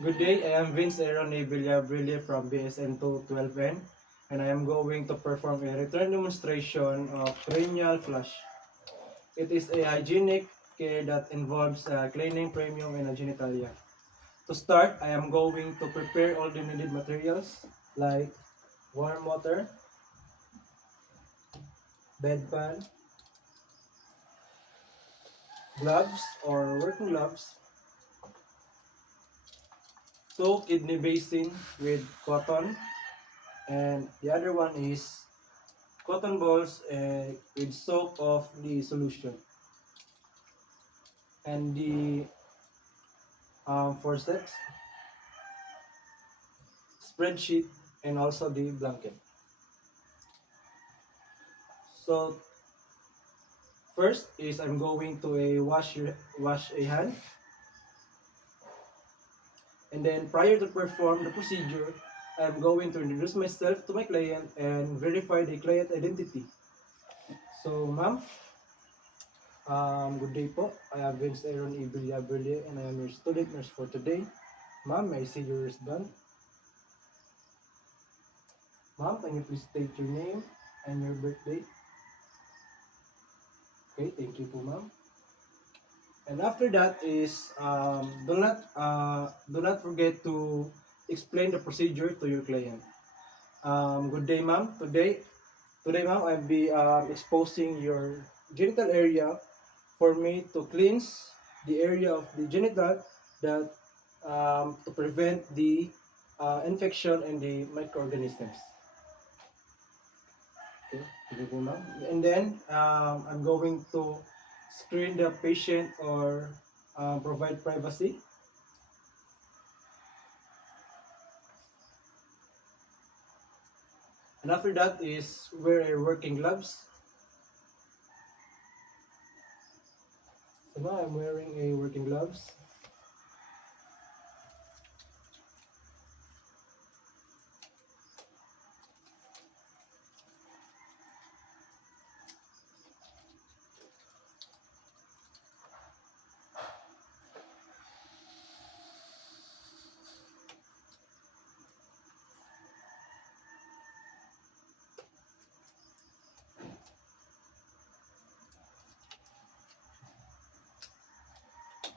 Good day, I am Vince Aaron A. Villabrille from BSN 212N, and I am going to perform a return demonstration of cranial flush. It is a hygienic care that involves cleaning premium and genitalia. To start, I am going to prepare all the needed materials like warm water, bedpan, gloves or working gloves, two kidney basin with cotton, and the other one is cotton balls with soak of the solution, and the forceps, spreadsheet, and also the blanket. So first is I'm going to wash a hand, and then prior to perform the procedure, I'm going to introduce myself to my client and verify the client identity. So ma'am, good day po. I am Vince Aaron Ibilia Berlie and I am your student nurse for today. Ma'am, may I see your wristband? Ma'am, can you please state your name and your birthday? Okay, thank you po ma'am. And after that is do not forget to explain the procedure to your client. Good day ma'am. Today ma'am I'll be exposing your genital area for me to cleanse the area of the genital that to prevent the infection and the microorganisms. Okay, sige po ma'am. And then, I'm going to screen the patient or provide privacy. And after that is wear a working gloves. So now I'm wearing a working gloves.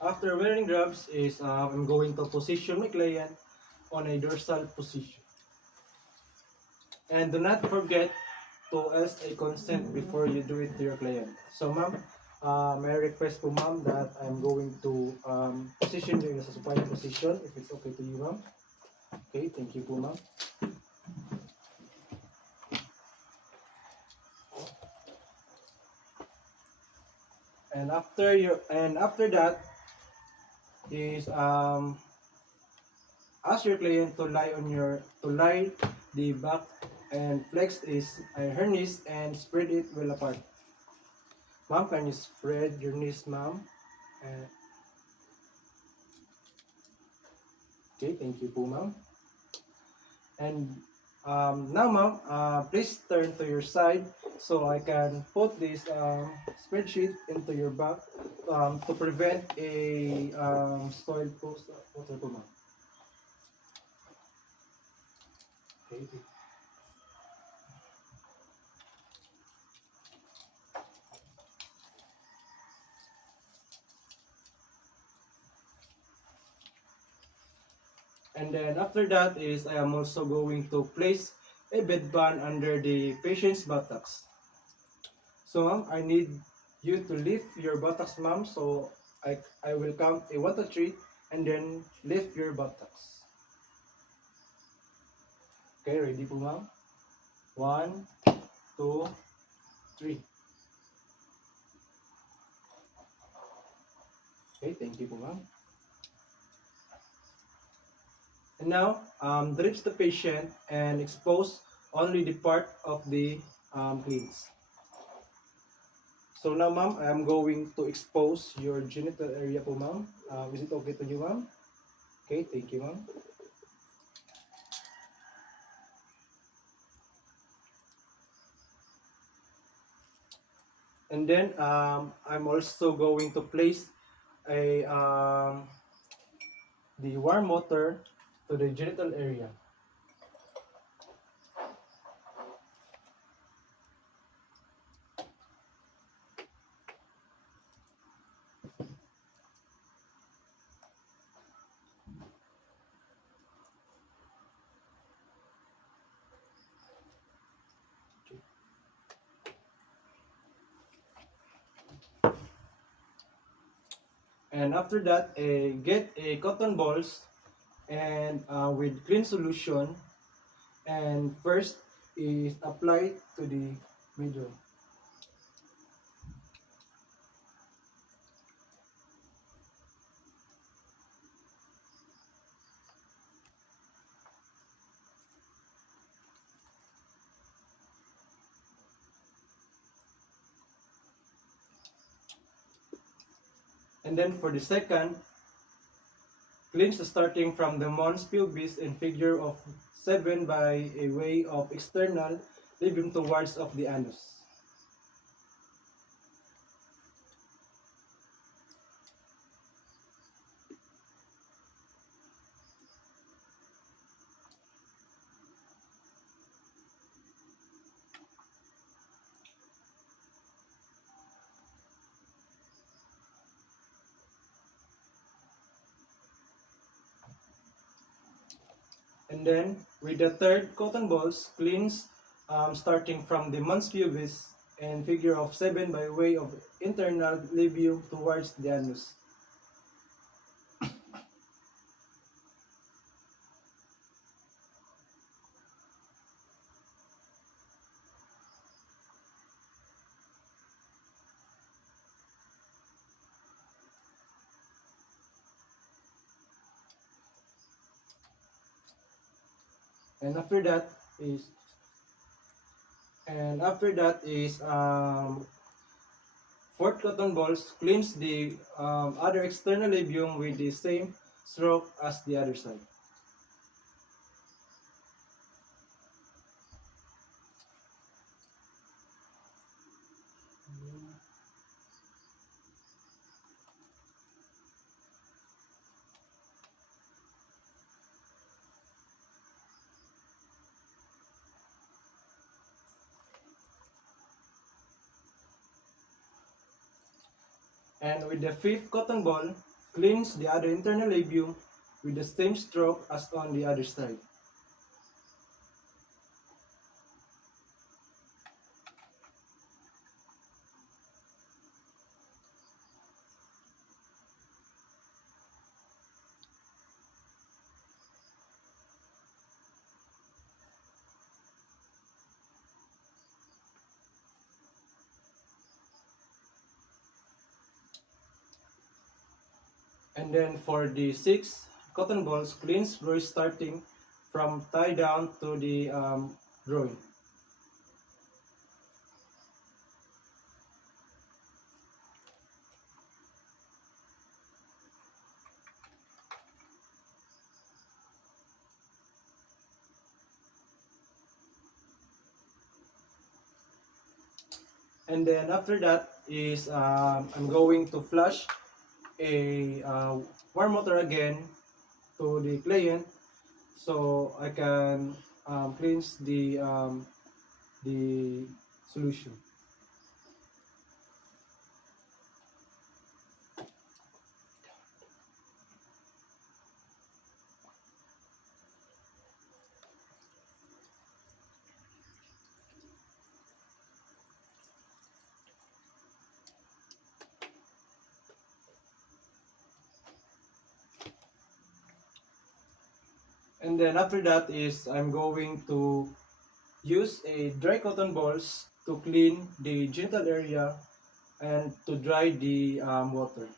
After wearing gloves is I'm going to position my client on a dorsal position. And do not forget to ask a consent before you do it to your client. So ma'am, may I request po ma'am that I'm going to position you in a supine position if it's okay to you ma'am. Okay, thank you po ma'am. And after that is ask your client to lie the back and flex her knees and spread it well apart. Ma'am, can you spread your knees, ma'am? Uh, okay, thank you po, ma'am. And now, ma'am, please turn to your side so I can put this spreadsheet into your back to prevent a soil post water po, ma'am. Okay. And then after that is I am also going to place a bedpan under the patient's buttocks. So ma'am, I need you to lift your buttocks, ma'am. So I will count a 1 to 3 and then lift your buttocks. Okay, ready po ma'am? 1, 2, 3. Okay, thank you po ma'am. And now, drips the patient and expose only the part of the cleans. So now ma'am, I am going to expose your genital area po ma'am. Is it okay to you ma'am? Okay, thank you ma'am. And then I'm also going to place a the warm water to the genital area. And after that, get a cotton balls and with clean solution, and first is apply to the middle. And then for the second, cleanse starting from the mons pubis in figure of 7 by a way of external leaving towards of the anus. And then with the third cotton balls, cleanse starting from the mons pubis and figure of 7 by way of internal labium towards the anus. And after that is fourth cotton balls, cleanse the other external labium with the same stroke as the other side. And with the fifth cotton ball, cleanse the other internal labium with the same stroke as on the other side. And then for the six cotton balls, cleanse groin starting from thigh down to the groin. And then after that is I'm going to flush a warm water again to the client so I can cleanse the solution. And then after that is I'm going to use a dry cotton balls to clean the genital area and to dry the water.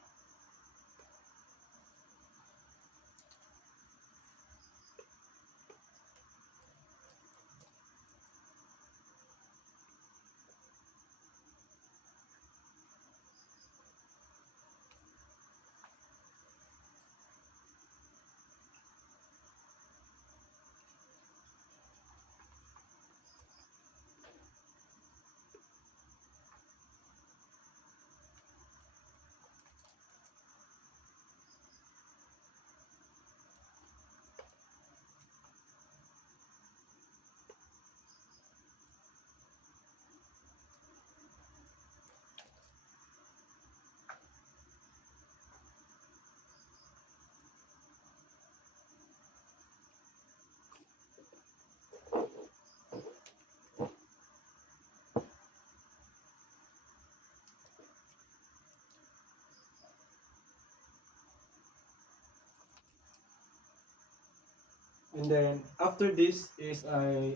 And then after this is I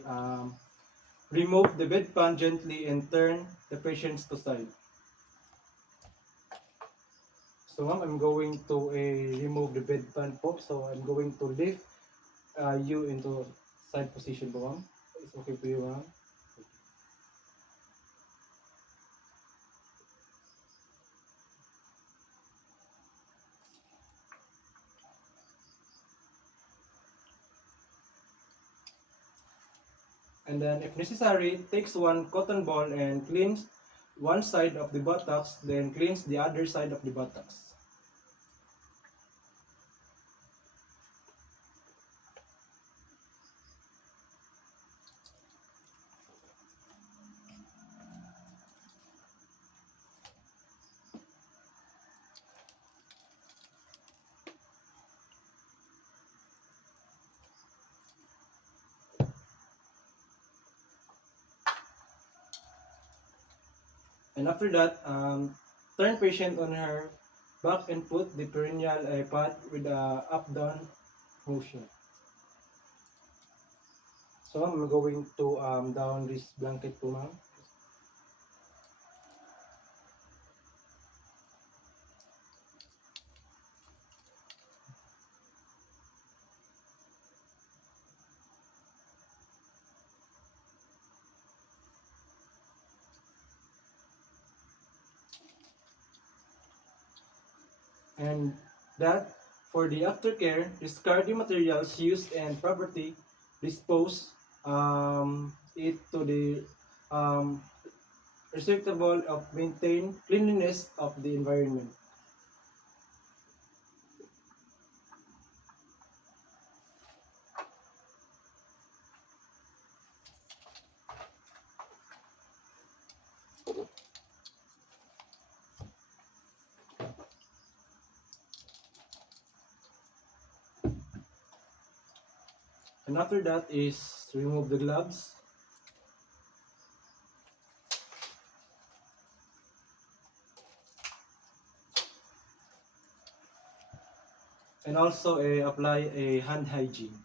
remove the bedpan gently and turn the patients to side. So ma'am, I'm going to remove the bedpan po. So I'm going to lift you into side position po ma'am. It's okay for you ma'am. And then if necessary, takes one cotton ball and cleans one side of the buttocks, then cleans the other side of the buttocks. And after that, turn patient on her back and put the perineal pad with a up-down motion. So I'm going to down this blanket po ma'am. And that for the aftercare, discard the materials used and property dispose it to the receptacle of maintain cleanliness of the environment. And after that is to remove the gloves. And also apply a hand hygiene.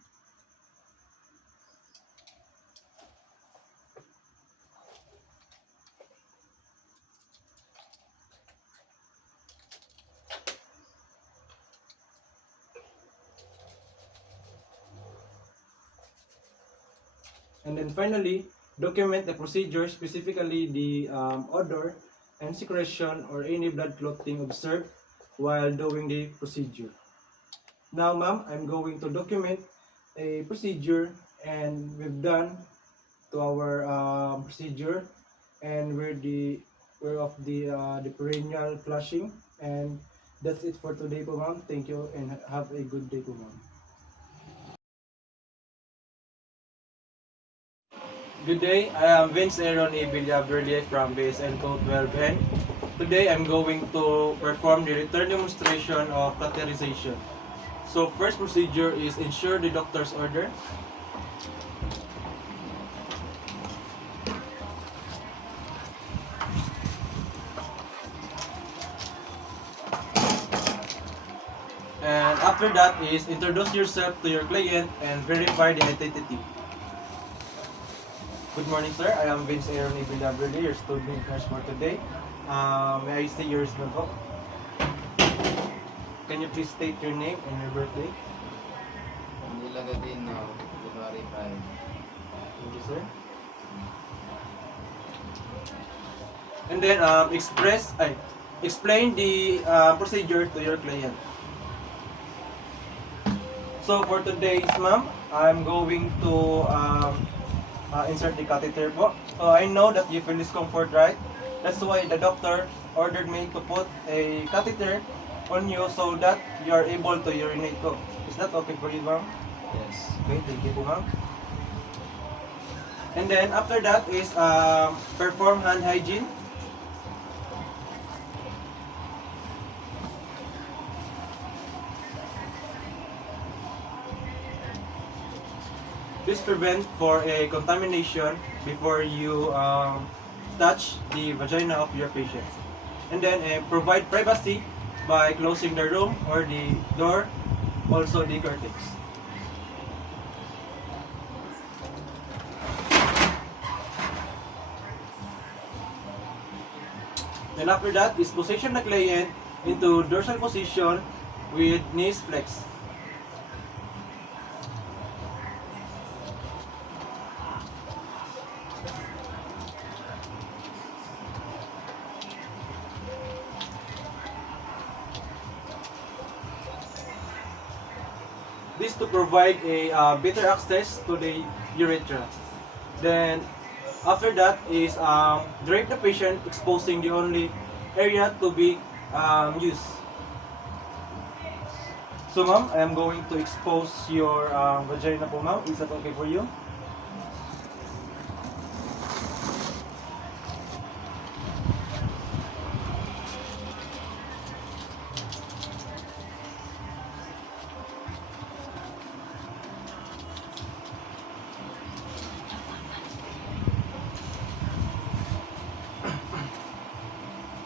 And then finally, document the procedure, specifically the odor and secretion or any blood clotting observed while doing the procedure. Now ma'am, I'm going to document a procedure and we've done to our procedure and we're of the perineal flushing, and that's it for today po ma'am. Thank you and have a good day po ma'am. Good day, I am Vince Aaron E. Villaberlier from BSN Code 12N. Today I'm going to perform the return demonstration of catheterization. So first procedure is ensure the doctor's order. And after that is introduce yourself to your client and verify the identity. Good morning, sir. I am Vince Aaron Ibilabrili, your student nurse for today. May I see your response? Can you please state your name and your birthday? Manila Gabino, January 5. Thank you, sir. And then explain the procedure to your client. So for today's ma'am, I'm going to insert the catheter po. So I know that you feel discomfort, right? That's why the doctor ordered me to put a catheter on you so that you are able to urinate po. Is that okay for you, ma'am? Yes. Okay, thank you po, ma'am. And then after that is perform hand hygiene. This prevent for a contamination before you touch the vagina of your patient. And then provide privacy by closing the room or the door, also the curtains. Then after that is position the client into dorsal position with knees flexed. This to provide a better access to the urethra. Then after that is drape the patient, exposing the only area to be used. So ma'am, I am going to expose your vagina po ma'am. Is that okay for you?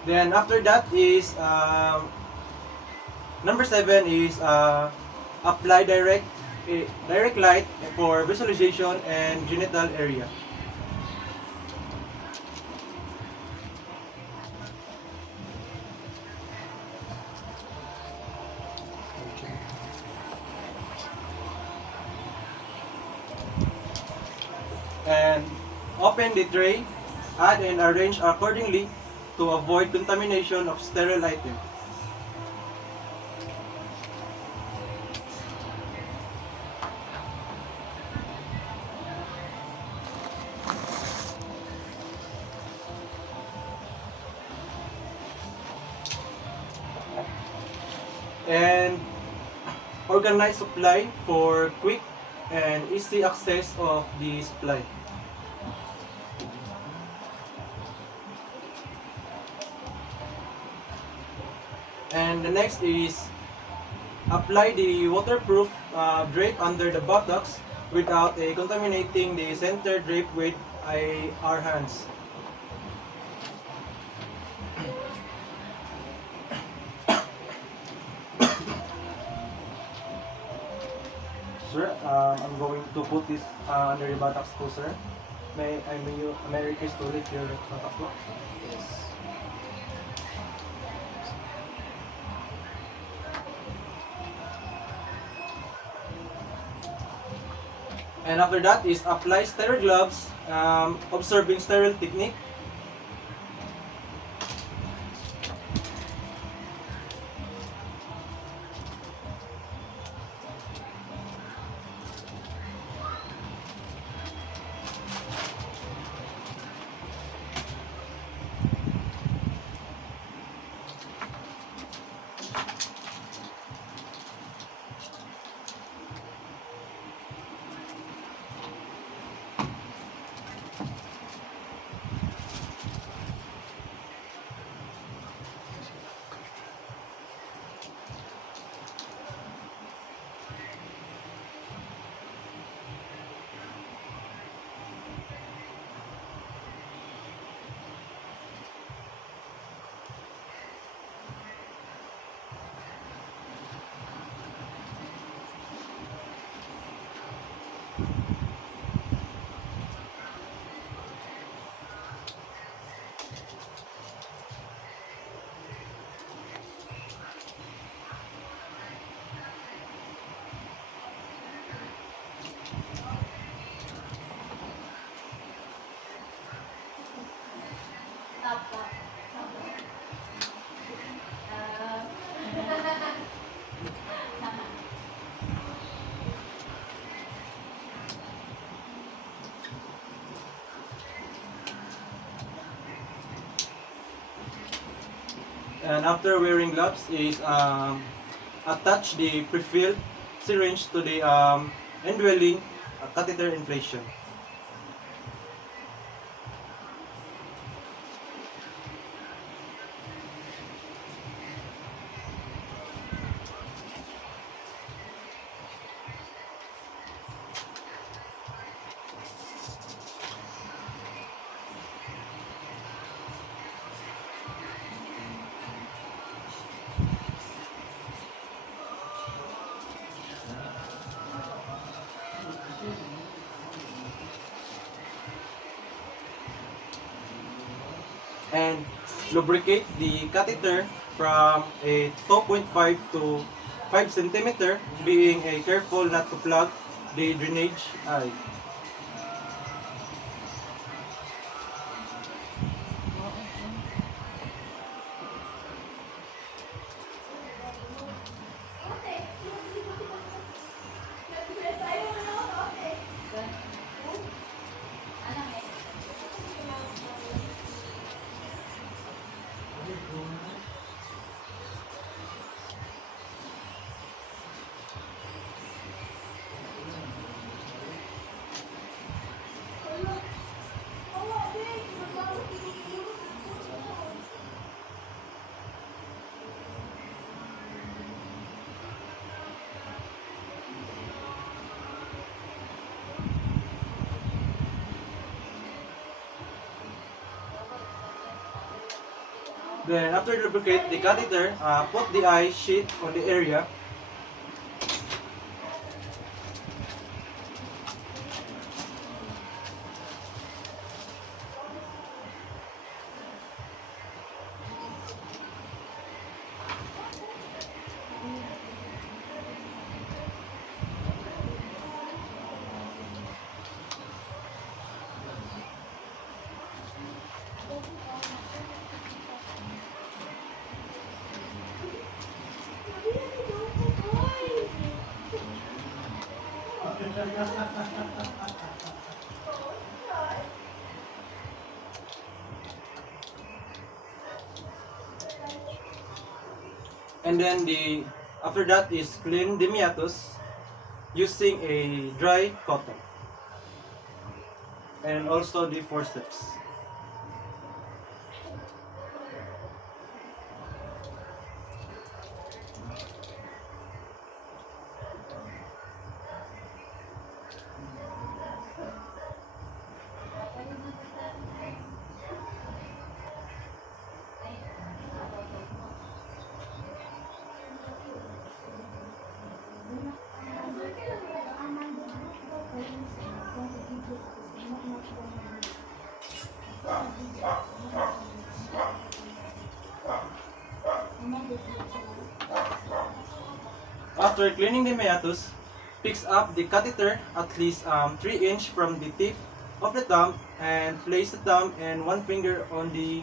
Then after that is number 7 is apply direct light for visualization and genital area. And open the tray, add and arrange accordingly to avoid contamination of sterile item. And organize supply for quick and easy access of the supply. And the next is apply the waterproof drape under the buttocks without contaminating the center drape with our hands. Sir, I'm going to put this under the buttocks po, sir. May request to lift your buttocks po? Yes. And after that is apply sterile gloves, observing sterile technique. And after wearing gloves is attach the pre-filled syringe to the indwelling catheter inflation. And lubricate the catheter from a 2.5 to 5 centimeter, being a careful not to plug the drainage eye. Then after lubricate the catheter, put the eye sheet on the area. And then after that is clean the meatus using a dry cotton. And also the forceps. After cleaning the meatus, picks up the catheter at least 3 inch from the tip of the thumb and place the thumb and one finger on the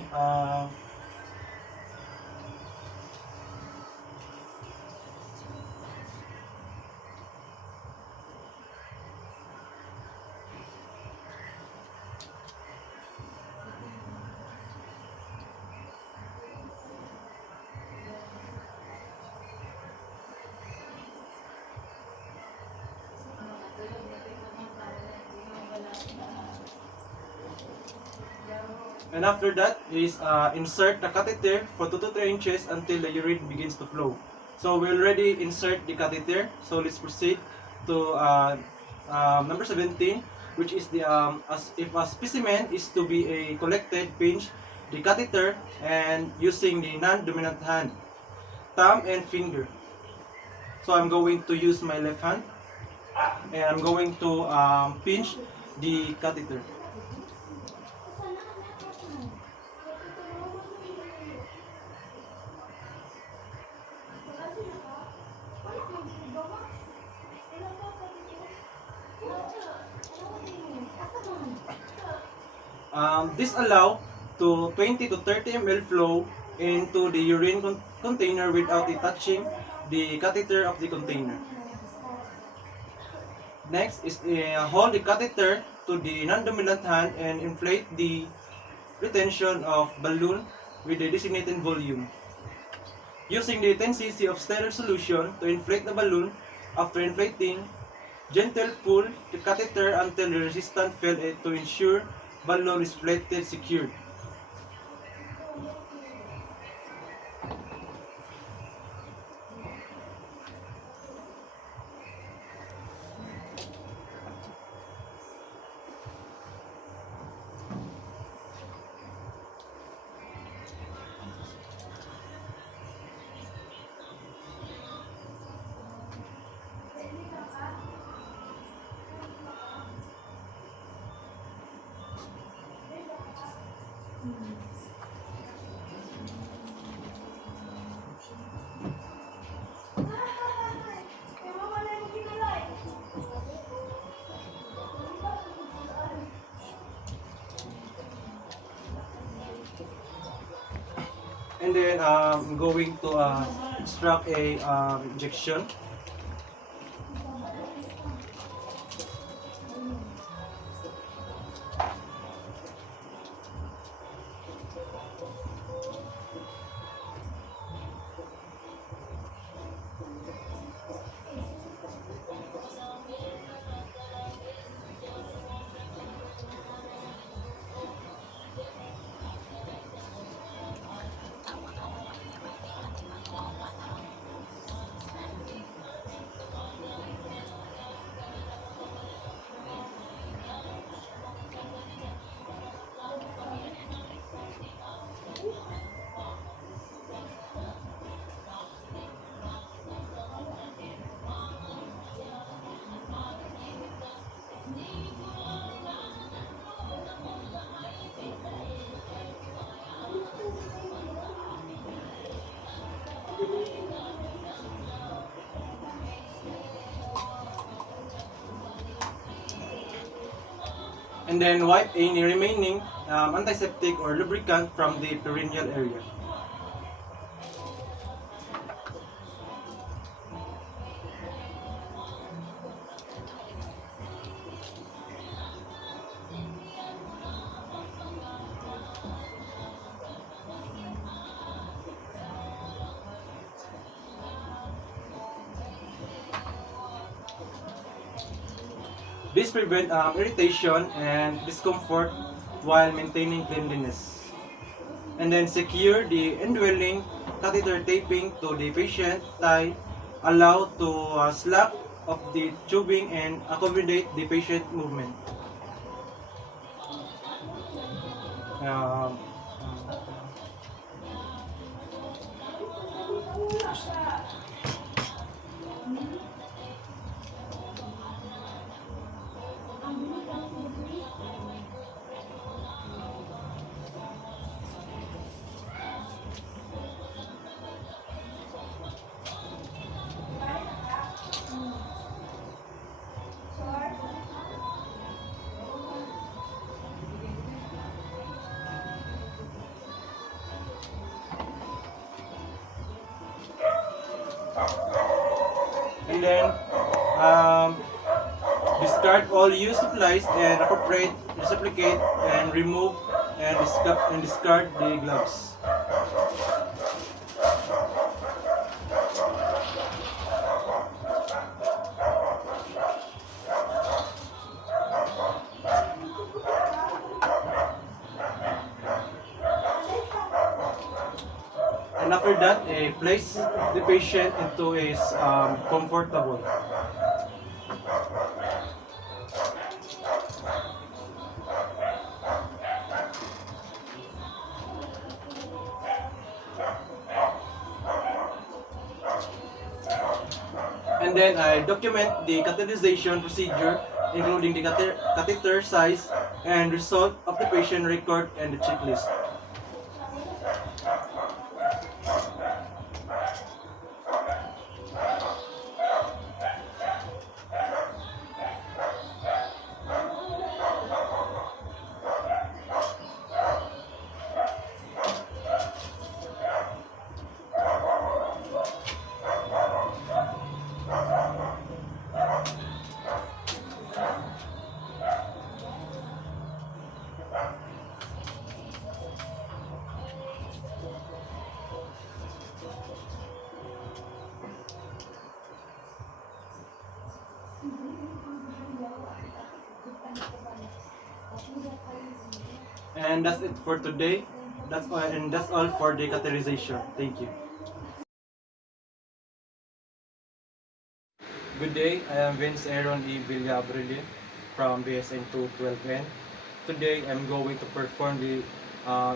and after that is insert the catheter for 2 to 3 inches until the urine begins to flow. So we already insert the catheter. So let's proceed to number 17, which is the as if a specimen is to be collected, pinch the catheter and using the non-dominant hand, thumb and finger. So I'm going to use my left hand and I'm going to pinch the catheter. This allow to 20 to 30 ml flow into the urine container without it touching the catheter of the container. Next is hold the catheter to the non-dominant hand and inflate the retention of balloon with the designated volume. Using the 10 cc of sterile solution to inflate the balloon, after inflating, gentle pull the catheter until the resistance fails to ensure balloon is inflated secured. And then I'm going to extract a injection. And then wipe any remaining antiseptic or lubricant from the perineal area. This prevents irritation and discomfort while maintaining cleanliness. And then secure the indwelling catheter taping to the patient thigh, allow to slack of the tubing and accommodate the patient movement. Um, and then discard all used supplies and appropriate, reciprocate, and remove and discard the gloves. And after that, place the patient into his comfortable. And then I document the catheterization procedure, including the catheter size and result of the patient record and the checklist. And that's it for today. That's all for the catheterization. Thank you. Good day. I am Vince Aaron E. Villabrilli from BSN 212N. Today I'm going to perform the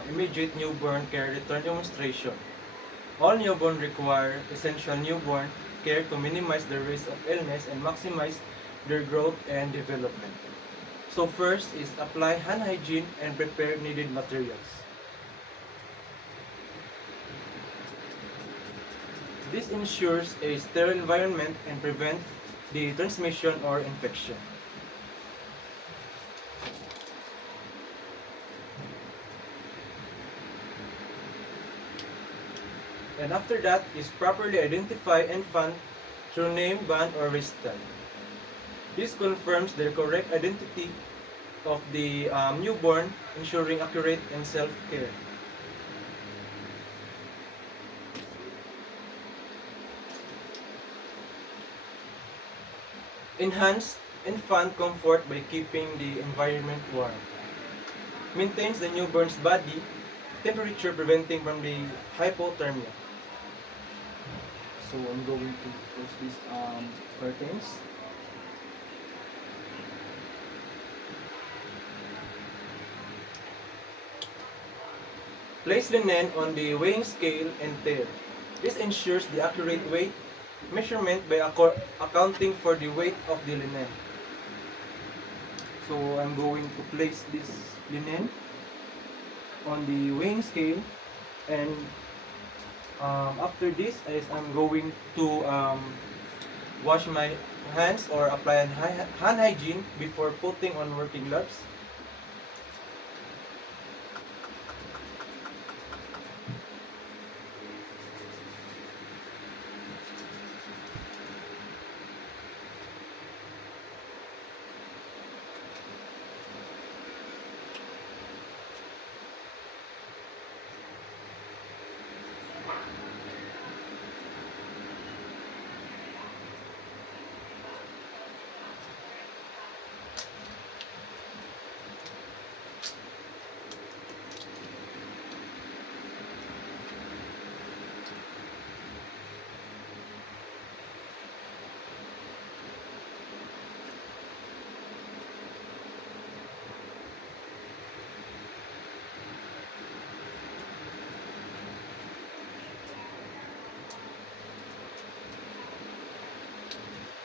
immediate newborn care return demonstration. All newborn require essential newborn care to minimize the risk of illness and maximize their growth and development. So first is apply hand hygiene and prepare needed materials. This ensures a sterile environment and prevents the transmission or infection. And after that is properly identify infant through name, band, or wristband. This confirms the correct identity of the newborn, ensuring accurate and self-care. Enhance infant comfort by keeping the environment warm. Maintains the newborn's body temperature, preventing from the hypothermia. So I'm going to close these curtains. Place linen on the weighing scale and tail. This ensures the accurate weight measurement by accounting for the weight of the linen. So I'm going to place this linen on the weighing scale, and after this I'm going to wash my hands or apply hand hygiene before putting on working gloves.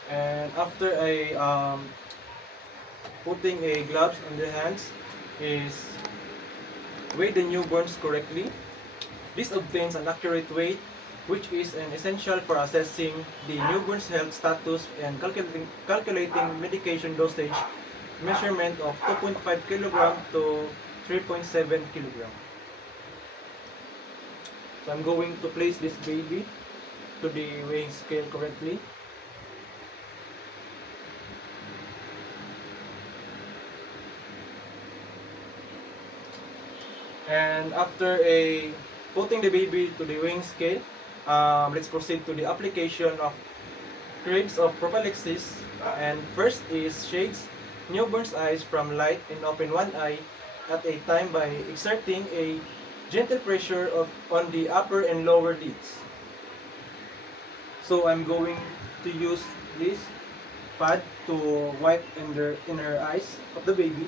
And after I putting a gloves on their hands is weigh the newborns correctly. This obtains an accurate weight, which is an essential for assessing the newborn's health status and calculating medication dosage measurement of 2.5 kg to 3.7 kg. So I'm going to place this baby to the weighing scale correctly. And after putting the baby to the weighing scale, let's proceed to the application of grades of prophylaxis. And first is shades newborn's eyes from light and open one eye at a time by exerting a gentle pressure on the upper and lower lids. So I'm going to use this pad to wipe in her eyes of the baby.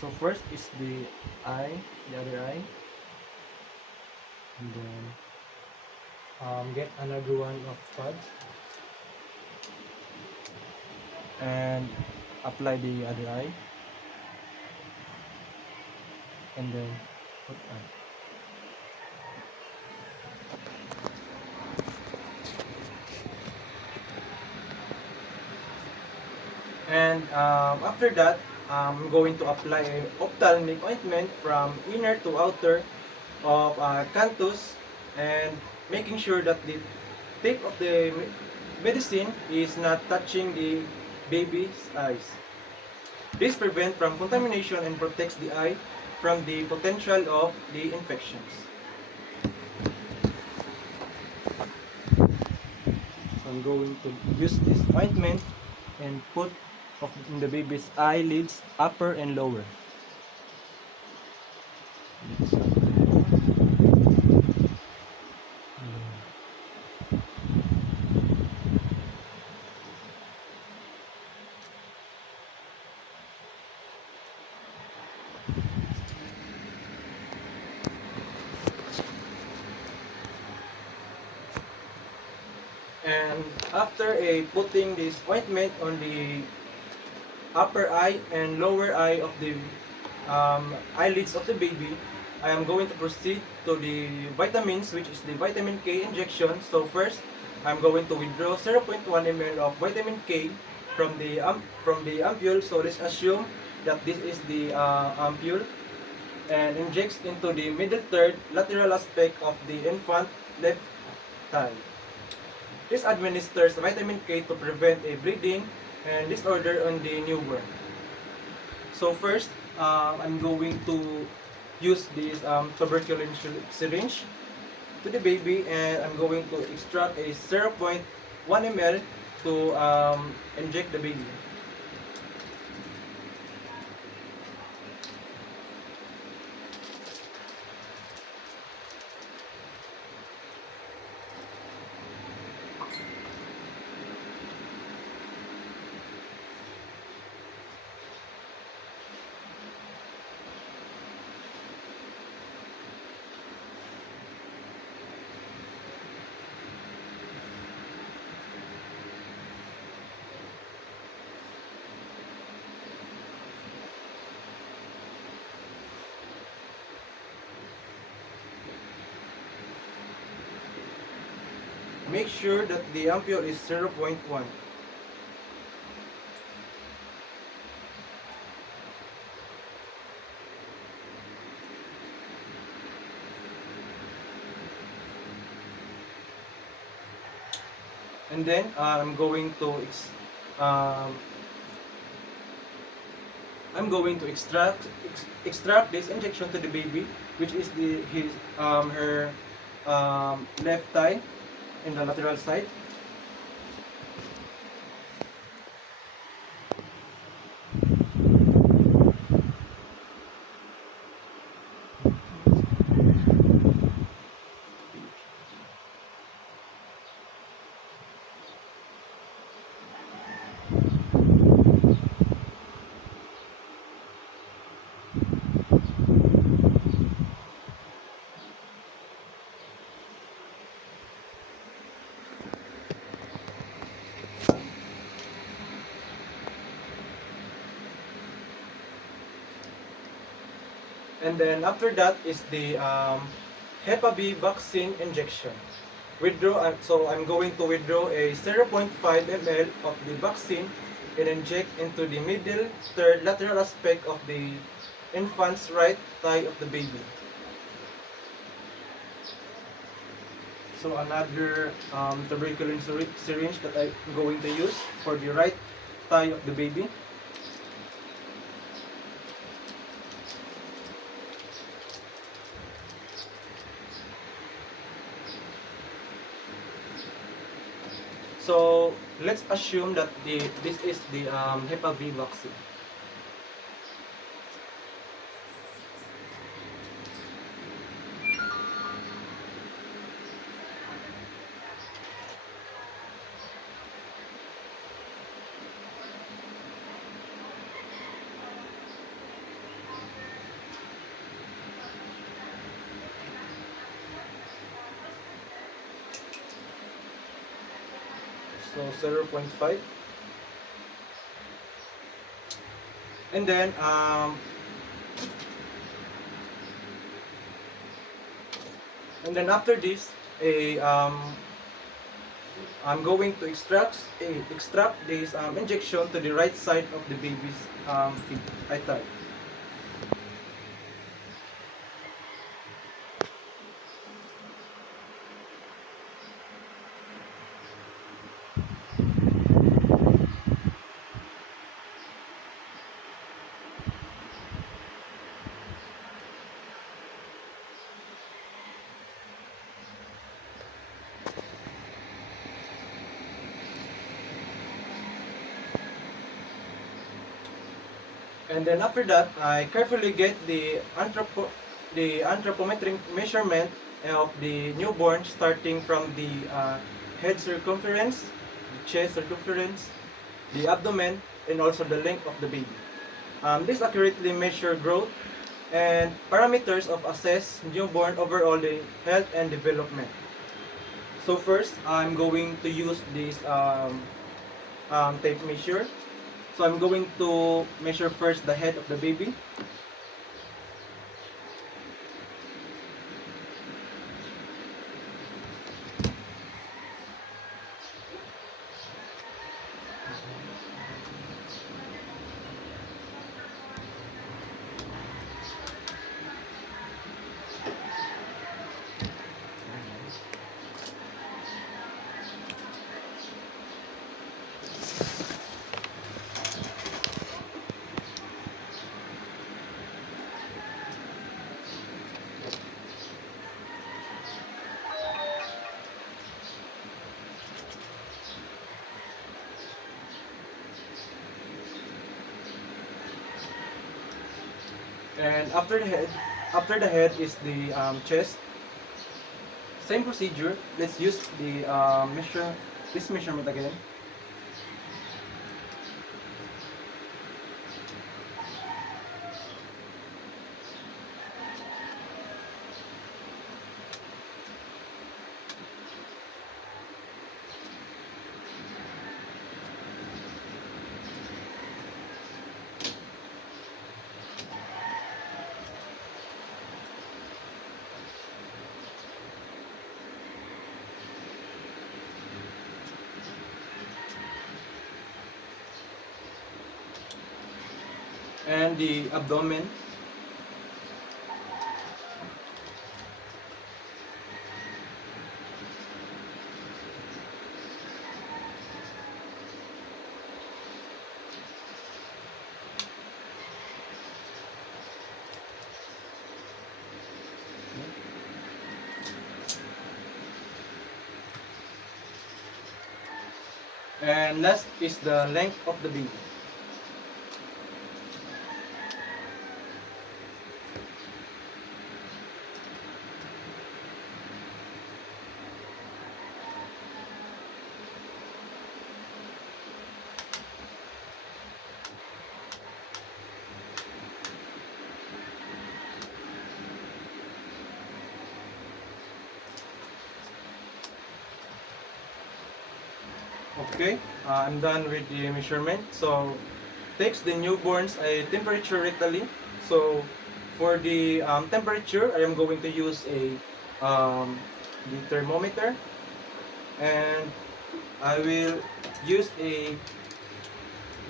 So first is the other eye, and then get another one of pads and apply the other eye, and then put on. And after that, I'm going to apply a ophthalmic ointment from inner to outer of canthus, and making sure that the tip of the medicine is not touching the baby's eyes. This prevents from contamination and protects the eye from the potential of the infections. So I'm going to use this ointment and put in the baby's eyelids, upper and lower. And after putting this ointment on the upper eye and lower eye of the eyelids of the baby, I am going to proceed to the vitamins, which is the vitamin K injection. So first, I'm going to withdraw 0.1 ml of vitamin K from the ampule. So let's assume that this is the ampule, and injects into the middle third lateral aspect of the infant left thigh. This administers vitamin K to prevent a bleeding and disorder on the newborn. So first, I'm going to use this tuberculin syringe to the baby, and I'm going to extract a 0.1 ml to inject the baby. Make sure that the ampule is 0.1. And then um, I'm going to extract this injection to the baby, which is her left thigh in the lateral side. And then after that is the Hep B vaccine injection. So I'm going to withdraw a 0.5 ml of the vaccine and inject into the middle third lateral aspect of the infant's right thigh of the baby. So another tuberculin syringe that I'm going to use for the right thigh of the baby. So let's assume that this is the Hep B vaccine. So 0.5. And then after this, I'm going to extract this injection to the right side of the baby's feet, right thigh. And then after that, I carefully get the anthropometric measurement of the newborn, starting from the head circumference, the chest circumference, the abdomen, and also the length of the baby. This accurately measure growth and parameters of assess newborn overall health and development. So first, I'm going to use this tape measure. So I'm going to measure first the head of the baby. And after the head is the chest. Same procedure. Let's use the this measurement again. And the abdomen. And last is the length of the baby. Okay, I'm done with the measurement. So, takes the newborns a temperature rectally. So, for the temperature, I am going to use the thermometer, and I will use a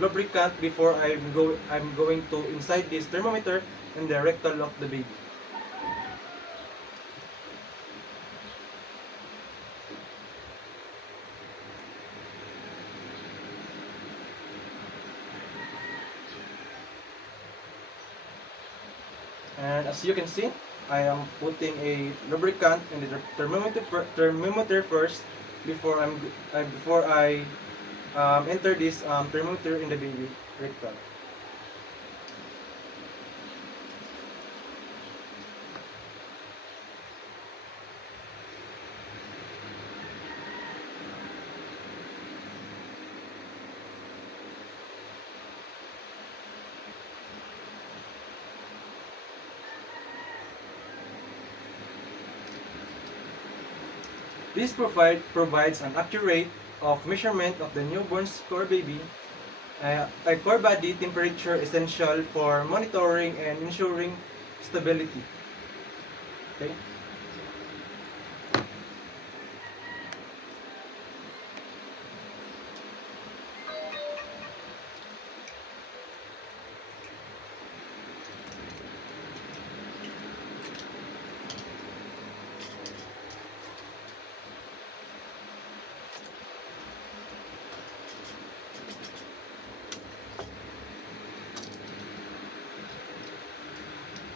lubricant before I'm going to inside this thermometer in the rectal of the baby. And as you can see, I am putting a lubricant in the thermometer first before I enter this thermometer in the baby rectal. This provides an accurate of measurement of the newborn's core baby, a core body temperature essential for monitoring and ensuring stability. Okay.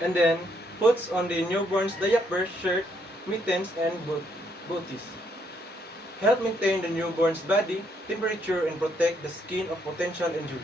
And then puts on the newborn's diaper, shirt, mittens, and booties. Help maintain the newborn's body temperature and protect the skin of potential injury.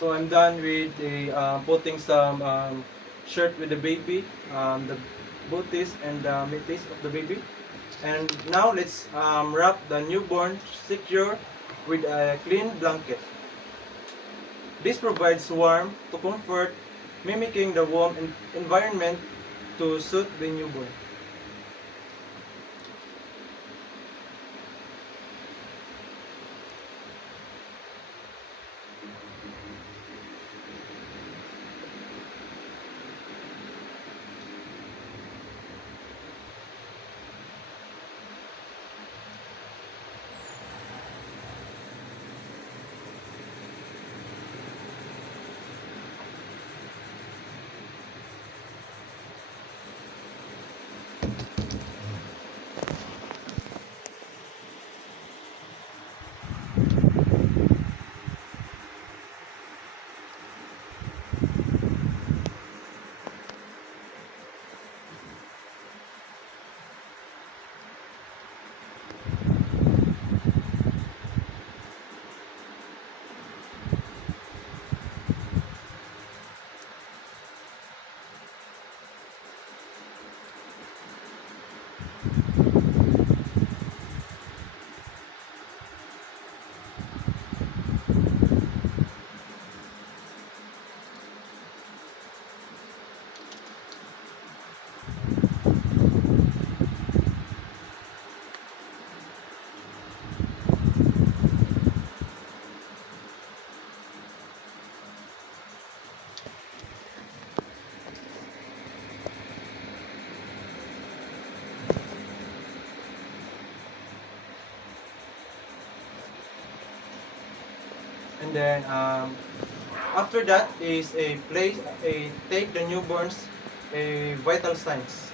So I'm done with the putting some shirt with the baby, the booties and the mitties of the baby. And now let's wrap the newborn secure with a clean blanket. This provides warmth to comfort, mimicking the warm environment to suit the newborn. then after that is a place a take the newborns a vital signs.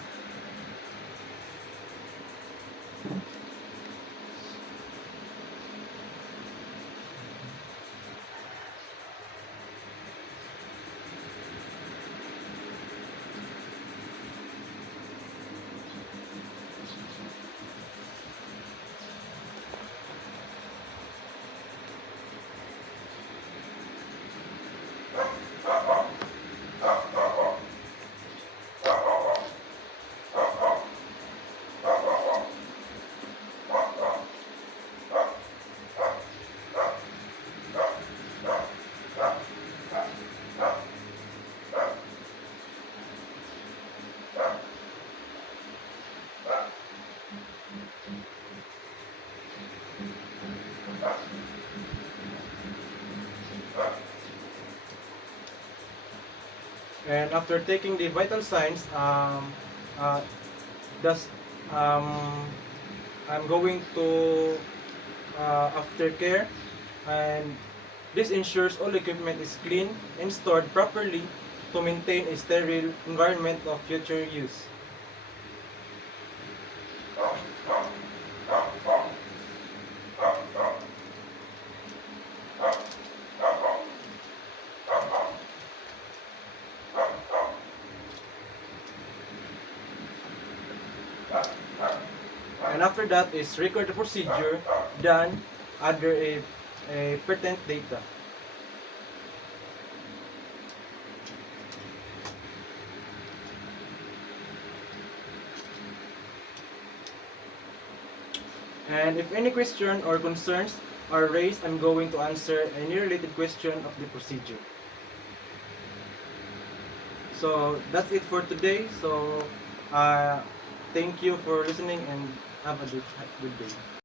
And after taking the vital signs, uh, thus I'm going to aftercare, and this ensures all equipment is clean and stored properly to maintain a sterile environment of future use. And after that is record the procedure done under a pertinent data. And if any question or concerns are raised, I'm going to answer any related question of the procedure. So that's it for today. So thank you for listening and have a good day.